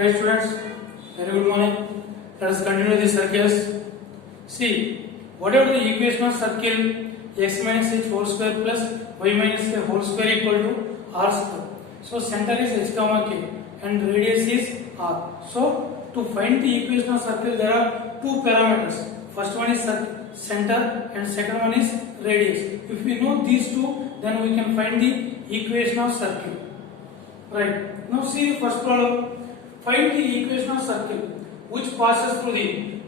Right students, very good morning. Let us continue the circles. See, whatever the equation of circle x minus h whole square plus y minus k whole square equal to r square. So center is h comma k and radius is r. So to find the equation of circle there are two parameters. First one is center and second one is radius. If we know these two, then we can find the equation of circle. Right. Now see the first problem. Find the equation of circle which passes through the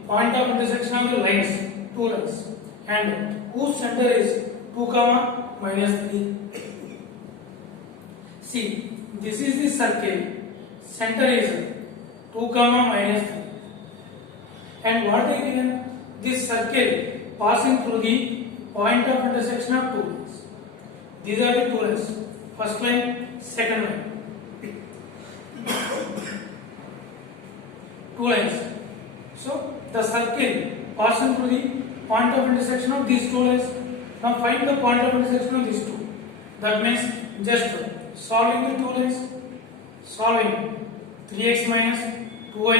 point of intersection of the lines, two lines, and whose center is 2 comma minus 3. See, this is the circle. Center is 2 comma minus 3. And what they given? This circle passing through the point of intersection of two lines. These are the two lines. First line, second line. Two lines. So the circle passing through the point of intersection of these two lines. Now find the point of intersection of these two. That means just solving the two lines. Solving 3x minus 2y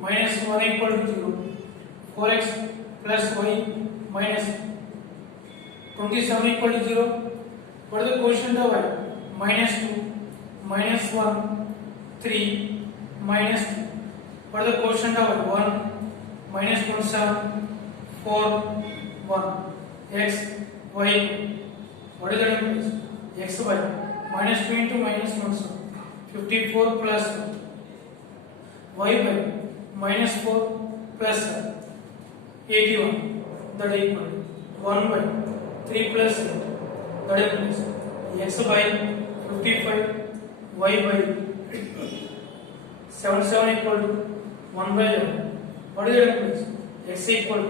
minus 1 equal to 0. 4x plus y minus 27 equal to 0. What is the quotient of y? Minus 2, minus 1, 3, minus 2. What is the quotient of 1, minus 1, 7, 4, 1. X, y. What is the difference? X, y. Minus 2 into minus 1, 7. 54 plus 1. Y by minus 4 plus 7. 81. That is equal to 1 by 3 plus 8. That is x by 55. Y by 77 equal to 1 by 11. What is the difference? X equal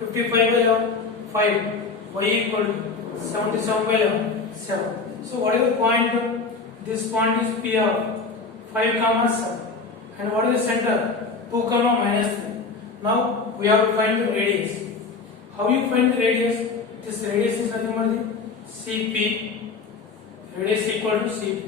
to 55 by 11, 5. Y equal to 77 by 11, 7. So what is the point? This point is P of 5 comma 7. And what is the center? 2 comma minus 3. Now we have to find the radius. How you find the radius? This radius is nothing but the CP. Radius equal to CP.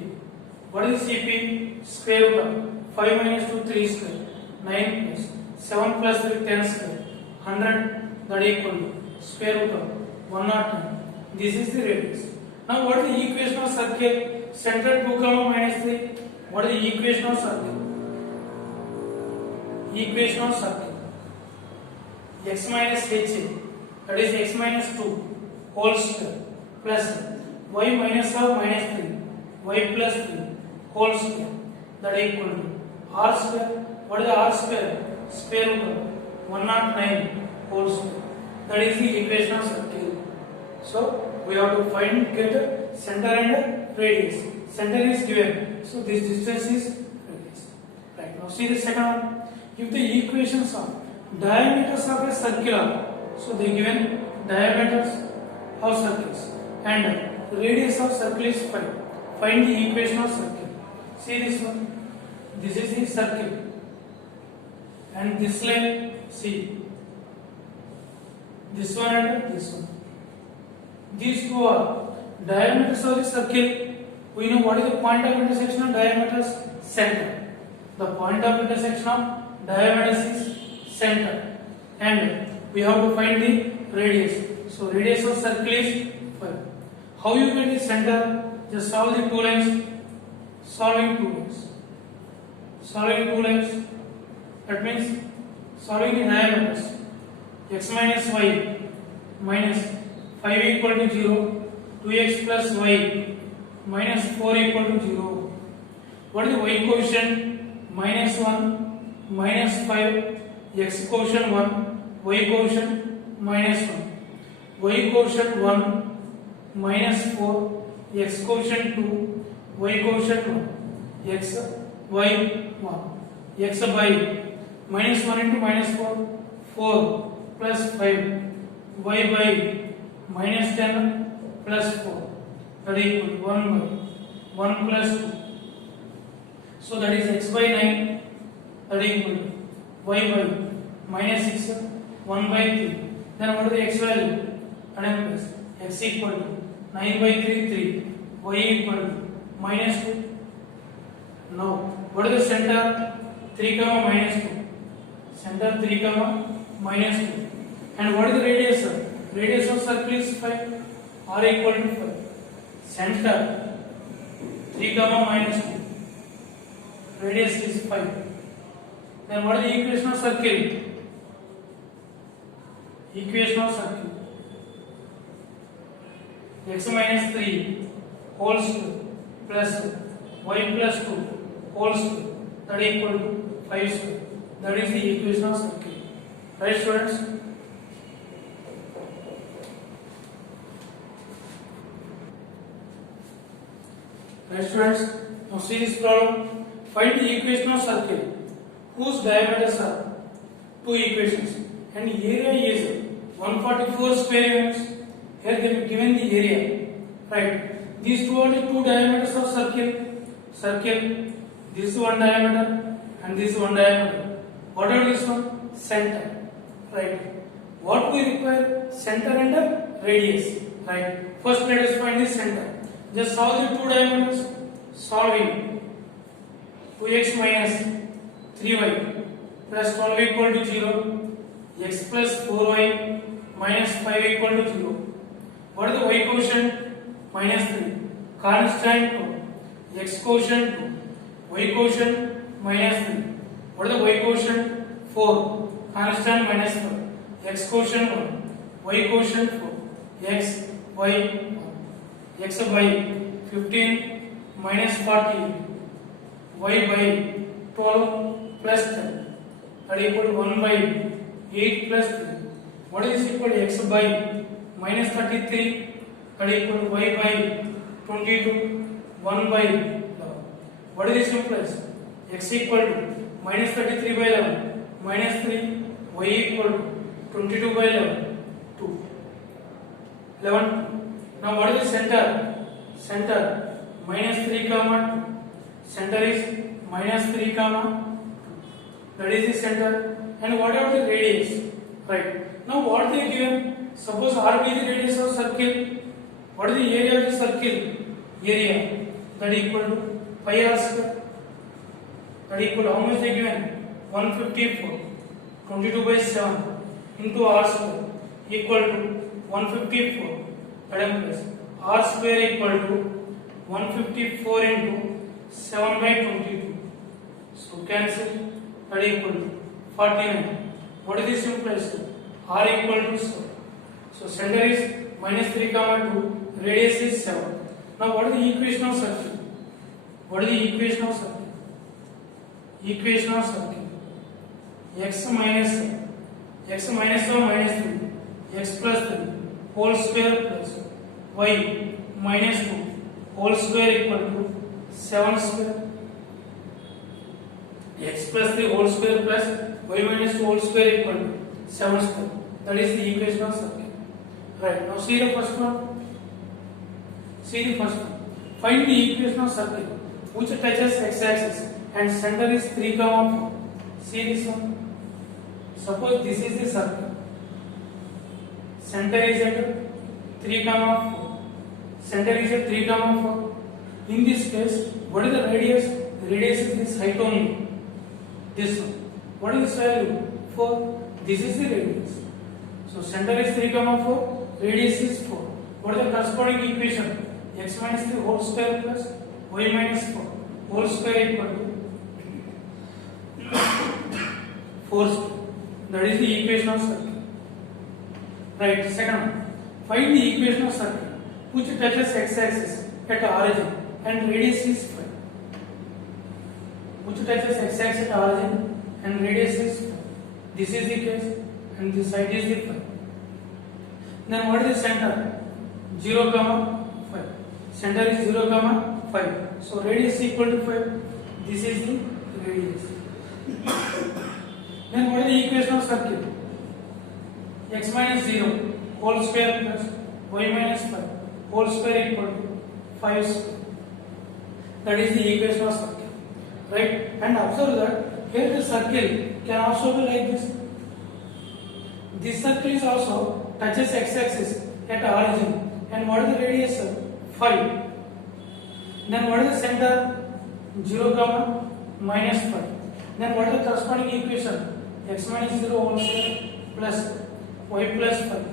What is CP? Square root of 5 minus 2, 3 square. 9 plus 7 plus 3, 10 square. 100, that equal to square root of 109. This is the radius. Now what is the equation of circle? Center 2 comma minus 3. What is the equation of circle? Equation of circle. X minus h, that is x minus 2 whole square plus y minus of minus 3, y plus 3 whole square, that equal to r square. What is the r square? Square root of 109 whole square. That is the equation of circle. So we have to find get center and radius. Center is given, so this distance is radius. Right, now see the second one. If the equations are diameters of a circle are, so they given diameters of circles and radius of circle is 5. Find the equation of circle. See this one. This is the circle and this line, see this one and this one. These two are diameters of the circle. We know what is the point of intersection of diameters? Center. The point of intersection of diameters is center, and we have to find the radius. So radius of circle is 5. How you get the center? Just solve the two lines. Solving two lines. Solving two lines. That means solving the diameters. X minus y minus 5 equal to 0. 2x plus y minus 4 equal to 0. What is the y quotient? Minus 1, minus 5, x quotient 1, y quotient minus 1. Y quotient 1, minus 4, x quotient 2, y quotient 1, x, y 1. X by minus 1 into minus 4, 4 plus 5, y by minus 10 plus 4, that equal to 1 by 1 plus 2. So that is x by 9, that equal to y by minus 6, 1 by 3. Then what is the x value? 100 plus x equal to 9 by 3, 3. Y equal to minus 2. Now, what is the center? 3 comma minus 2. Center 3 comma minus 2. And what is the radius, sir? Radius of circle is 5. R equal to 5. Center 3 comma minus 2. Radius is 5. Then what is the equation of circle? Equation of circle. X minus 3 whole square plus y plus 2 whole square, that is equal to 5 square. That is the equation of circle. Right, students? Right, students? Now see this problem. Find the equation of circle whose diameters are two equations and area is 144 square units. Here they have given the area. Right. These two are the two diameters of circle. Circle. This is one diameter and this is one diameter. What are this one? Center. Right. What we require? Center and the radius. Right. First let us find the center. Just solve the two diameters. Solving 2x minus 3y plus 12 equal to 0. X plus 4y minus 5 equal to 0. What is the y quotient? Minus 3. Constant 2. X quotient 2. Y quotient minus 3. What is the y quotient? 4. Constant minus 4. X quotient 1. Y quotient 4. X, y, 1. X by 15 minus 40. Y by 12 plus 10. That is equal to 1 by 8 plus 3. What is equal to x by minus 33? That is equal to y by 22. 1 by 11. What is this implies? X equal to minus 33 by 11 minus 3. Y equal to 22 by 11. 2. 11. Now what is the center? Center minus 3 comma 2. Center is minus 3 comma 2. That is the center. And what are the radius? Right. Now what they given? Suppose R be the radius of circle. What is the area of the circle? Area. That is equal to pi r square. That is equal to how much they given? 154. 22 by 7 into r square equal to 154. That is r square equal to 154 into 7 by 22. So cancel. That is equal to 49. What is this implies? R equal to 7. So center is minus 3 comma 2. Radius is 7. Now what is the equation of circle? What is the equation of circle? Equation of circle. X minus or minus 3. X plus 3 whole square plus y minus 2 whole square equal to 7 square. X plus 3 whole square plus y minus 2 whole square equal to 7 square. That is the equation of circle. Right. Now see the first one. See the first one. Find the equation of circle which touches x-axis and center is 3 comma 4. See this one. Suppose this is the circle. Center is at 3 comma 4. Center is at 3 comma 4. In this case, what is the radius? The radius is this height only. This one. What is this value? 4. This is the radius. So center is 3 comma 4. Radius is 4. What is the corresponding equation? X minus 3 whole square plus y minus 4 whole square equal to 4 square. That is the equation of circle. Right. Second one. Find the equation of circle which touches x-axis at origin and radius is 5. Which touches x-axis at origin and radius is 5. This is the case and this side is the 5. Then what is the center? 0 comma 5. Center is 0 comma 5. So radius equal to 5. This is the radius. Then what is the equation of circle? X minus 0 whole square plus y minus 5 whole square equal to 5 square. That is the equation of circle. Right? And observe that here the circle can also be like this. This circle is also touches x-axis at origin. And what is the radius? 5. Then what is the center? 0 comma minus 5. Then what is the corresponding equation? X minus 0 whole square plus y plus 5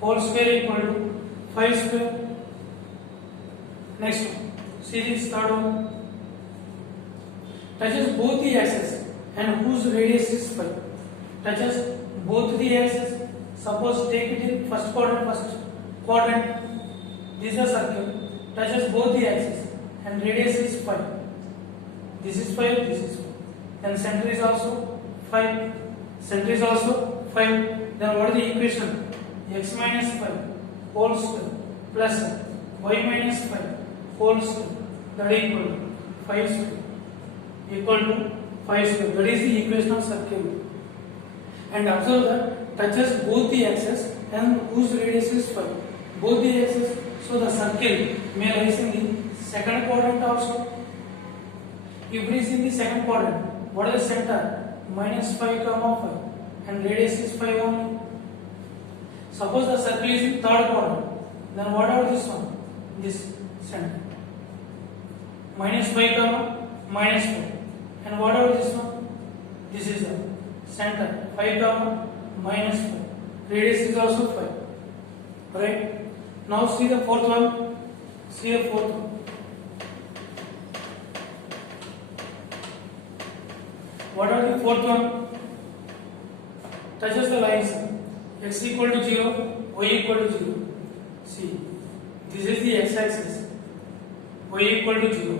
whole square equal to 5 square. Next one. See this third one. Touches both the axes and whose radius is 5. Touches both the axes. Suppose take it in first quadrant. This is a circle. Touches both the axes and radius is 5. This is 5. This is 5. Then center is also 5. Center is also 5. Then what is the equation? X minus 5 whole square plus y minus 5 whole square, that is equal to 5 square, equal to 5 square. That is the equation of circle. And observe that touches both the axes and whose radius is 5. Both the axes. So the circle may lie in the second quadrant also. If it is in the second quadrant, what is the center? Minus 5 comma 5 and radius is 5 only. Suppose the circle is in third quadrant, then what about this one? This center. Minus 5 comma minus 5. And what about this one? This is the center. 5 comma minus 5. Radius is also 5. Right? Now see the fourth one. See the fourth one. What are the fourth one? Touches the lines x equal to 0, y equal to 0. See, this is the x axis, y equal to 0,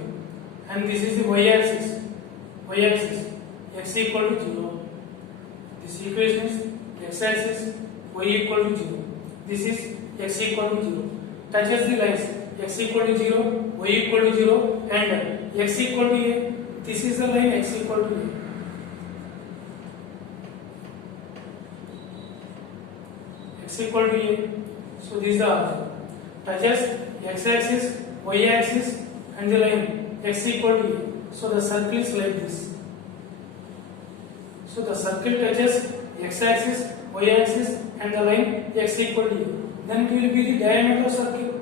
and this is the y axis, x equal to 0. This equation is x axis, y equal to 0. This is x equal to 0. Touches the lines x equal to 0, y equal to 0, and x equal to a. This is the line x equal to a. X equal to a. So this is the answer. Touches x axis, y axis, and the line x equal to a. So the circle is like this. So the circle touches x axis, y axis, and the line x equal to a. Then it will be the diameter of circle.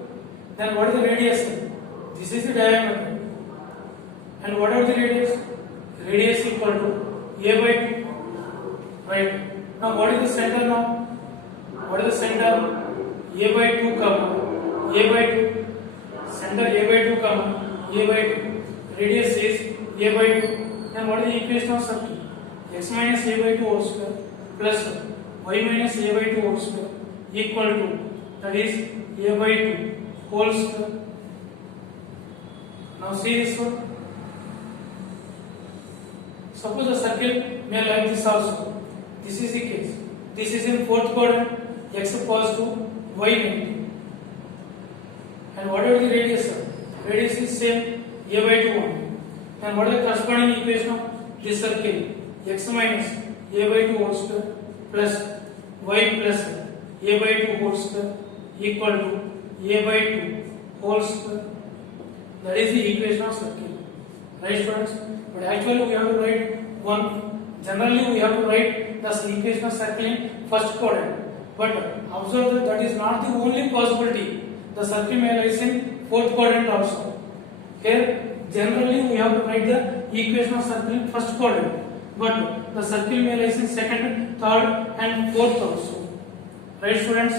Then what is the radius? This is the diameter. And what are the radius? Radius equal to a by 2. Right. Now what is the center now? What is the center? A by 2 comma a by 2. Center a by 2 comma a by 2. Radius is a by 2. Then what is the equation of circle? X minus a by 2 whole square plus y minus a by 2 whole square equal to, that is a by 2 whole square. Now see this one. Suppose the circle may like this also. This is the case. This is in fourth quadrant. X positive, y negative. And what are the radius? Radius is same, a by 2 only. And what is the corresponding equation of this circle? X minus a by 2 whole square plus y plus a by 2 whole square equal to a by 2 whole square. That is the equation of circle. Right, students? But actually we have to write one. Generally we have to write the equation of circle in first quadrant. But observe that that is not the only possibility. The circle may lie in fourth quadrant also. Here generally we have to write the equation of circle in first quadrant. But the circle may lie in second, third, and fourth also. Right, students?